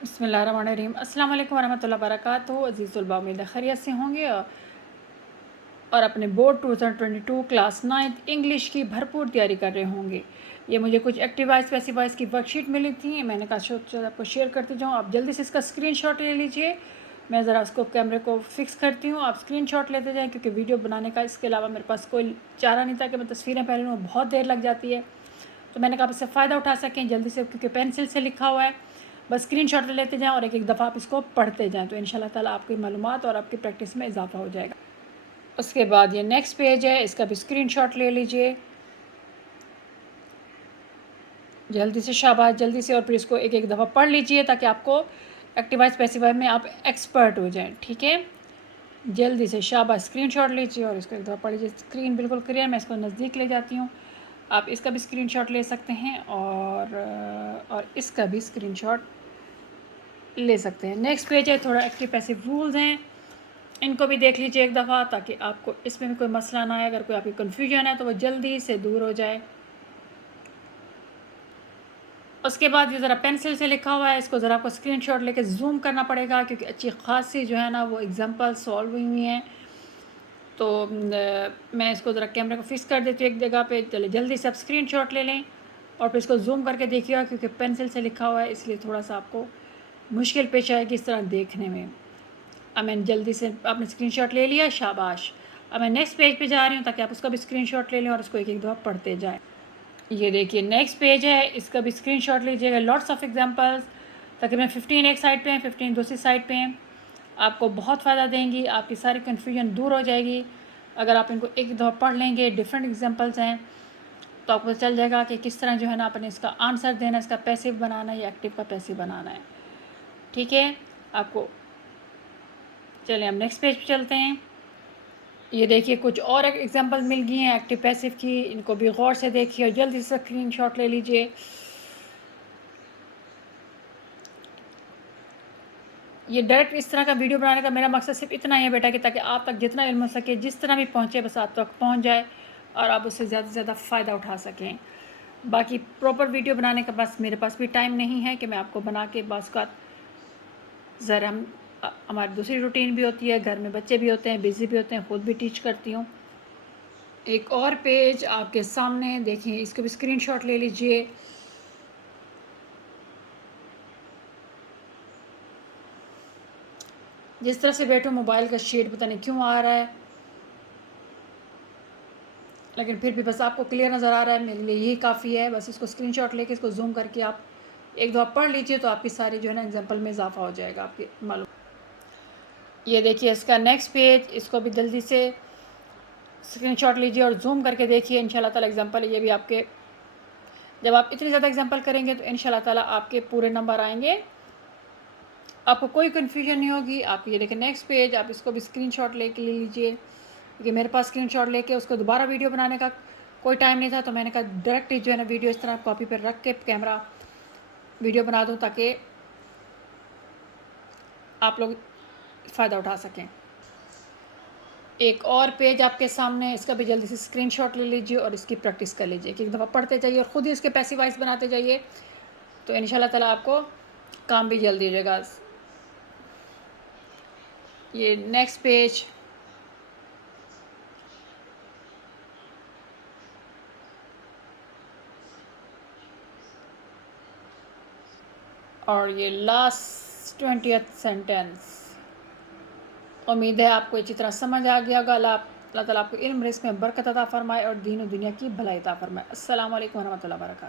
बिस्मिल्लाहिर्रहमानिर्रहीम। अस्सलाम वालेकुम वरहमतुल्लाहि वबरकातुहू। अज़ीज़ तलबा, उम्मीद है खैरियत से होंगे और अपने बोर्ड 2022 क्लास 9th इंग्लिश की भरपूर तैयारी कर रहे होंगे। ये मुझे कुछ एक्टिवाइज स्पेसिफाइज की वर्कशीट मिली थी, मैंने कहा सोचा आपको शेयर करती जाऊँ। आप जल्दी से इसका स्क्रीनशॉट ले लीजिए। मैं ज़रा उसको कैमरे को फ़िक्स करती हूँ, आप स्क्रीनशॉट लेते जाएँ, क्योंकि वीडियो बनाने का इसके अलावा मेरे पास कोई चारा नहीं था कि मैं तस्वीरें पहले लूँ, बहुत देर लग जाती है। तो मैंने कहा आप इससे फ़ायदा उठा सकें जल्दी से, क्योंकि पेंसिल से लिखा हुआ है। बस स्क्रीनशॉट लेते जाएँ और एक एक दफ़ा आप इसको पढ़ते जाएँ, तो इंशाल्लाह ताला आपकी मालूमात और आपकी प्रैक्टिस में इजाफा हो जाएगा। उसके बाद ये नेक्स्ट पेज है, इसका भी स्क्रीनशॉट ले लीजिए जल्दी से, शाबाश, जल्दी से। और फिर इसको एक एक दफ़ा पढ़ लीजिए ताकि आपको एक्टिवाइज स्पेसिफाई में आप एक्सपर्ट हो जाएं। ठीक है, जल्दी से, शाबाश, स्क्रीनशॉट लीजिए और इसको एक दफ़ा पढ़ लीजिए। स्क्रीन बिल्कुल क्लियर, मैं इसको नज़दीक ले जाती हूँ। आप इसका भी स्क्रीनशॉट ले सकते हैं और इसका भी स्क्रीनशॉट ले सकते हैं। नेक्स्ट पेज है, थोड़ा एक्टिव पैसिव रूल्स हैं, इनको भी देख लीजिए एक दफ़ा ताकि आपको इसमें भी कोई मसला ना आए। अगर कोई आपकी कन्फ्यूजन है तो वो जल्दी से दूर हो जाए। उसके बाद ये ज़रा पेंसिल से लिखा हुआ है, इसको ज़रा आपको स्क्रीनशॉट लेके जूम करना पड़ेगा, क्योंकि अच्छी खासी जो है ना वो एग्जांपल सॉल्व हुई हुई हैं। तो मैं इसको ज़रा कैमरे को फिक्स कर देती हूँ एक जगह पे। चले जल्दी से आप स्क्रीनशॉट ले लें और फिर इसको जूम करके देखिएगा, क्योंकि पेंसिल से लिखा हुआ है इसलिए थोड़ा सा आपको मुश्किल पेश आएगी इस तरह देखने में। अब मैंने जल्दी से आपने स्क्रीनशॉट ले लिया, शाबाश। अब मैं नेक्स्ट पेज पे जा रही हूँ ताकि आप उसका भी स्क्रीनशॉट ले लें और उसको एक एक दफ़ा पढ़ते जाएं। ये देखिए नेक्स्ट पेज है, इसका भी स्क्रीनशॉट लीजिएगा। लॉट्स ऑफ एग्जांपल्स, तकरीबन 15 एक साइड पे हैं, 15 दूसरी साइड पे हैं। आपको बहुत फ़ायदा देंगी, आपकी सारी कन्फ्यूजन दूर हो जाएगी अगर आप इनको एक दफ़ा पढ़ लेंगे। डिफरेंट एग्जांपल्स हैं तो आपको चल जाएगा कि किस तरह जो है ना अपने इसका आंसर देना, इसका पैसिव बनाना या एक्टिव का पैसिव बनाना है। ठीक है, आपको चलिए हम नेक्स्ट पेज पे चलते हैं। ये देखिए कुछ और एग्जांपल मिल गई हैं एक्टिव पैसिव की, इनको भी गौर से देखिए और जल्दी से स्क्रीनशॉट ले लीजिए। ये डायरेक्ट इस तरह का वीडियो बनाने का मेरा मकसद सिर्फ इतना ही है बेटा कि ताकि आप तक जितना इल्म हो सके, जिस तरह भी पहुँचे, बस आप तक पहुँच जाए और आप उससे ज़्यादा से ज़्यादा फ़ायदा उठा सकें। बाकी प्रॉपर वीडियो बनाने का बस मेरे पास भी टाइम नहीं है कि मैं आपको बना के बाज़ का ज़रा हमारी दूसरी रूटीन भी होती है, घर में बच्चे भी होते हैं, बिज़ी भी होते हैं, ख़ुद भी टीच करती हूँ। एक और पेज आपके सामने देखिए, इसको भी स्क्रीनशॉट ले लीजिए। जिस तरह से बैठो मोबाइल का शेड पता नहीं क्यों आ रहा है, लेकिन फिर भी बस आपको क्लियर नज़र आ रहा है, मेरे लिए यही काफ़ी है। बस इसको स्क्रीनशॉट लेके इसको जूम करके आप एक दफ़ा पढ़ लीजिए तो आपकी सारी जो है ना एग्जांपल में इजाफा हो जाएगा आपकी मालूम। ये देखिए इसका नेक्स्ट पेज, इसको भी जल्दी से स्क्रीनशॉट लीजिए और जूम करके देखिए। इंशाल्लाह ताला एग्जांपल ये भी आपके, जब आप इतनी ज़्यादा एग्जांपल करेंगे तो इंशाल्लाह ताला आपके पूरे नंबर आएंगे, आपको कोई कन्फ्यूजन नहीं होगी। आप ये देखिए नेक्स्ट पेज, आप इसको भी स्क्रीनशॉट लेके ले लीजिए, क्योंकि मेरे पास स्क्रीनशॉट लेके उसको दोबारा वीडियो बनाने का कोई टाइम नहीं था, तो मैंने कहा डायरेक्ट जो है ना वीडियो इस तरह कॉपी पर रख के कैमरा वीडियो बना दूँ ताकि आप लोग फ़ायदा उठा सकें। एक और पेज आपके सामने है, इसका भी जल्दी से स्क्रीनशॉट ले लीजिए और इसकी प्रैक्टिस कर लीजिए कि एक दफ़ा पढ़ते जाइए और ख़ुद ही इसके पैसिवाइज बनाते जाइए, तो इंशाल्लाह ताला आपको काम भी जल्दी हो जाएगा। ये नेक्स्ट पेज, और ये लास्ट 20th सेंटेंस। उम्मीद है आपको अच्छी तरह समझ आ गया होगा। अल्लाह ताला आपको इल्म रिज़्क़ में बरकत अता फ़रमाए और दीन और दुनिया की भलाई अता फ़रमाए। अस्सलामु अलैकुम वरहमतुल्लाहि वबरकातुहू।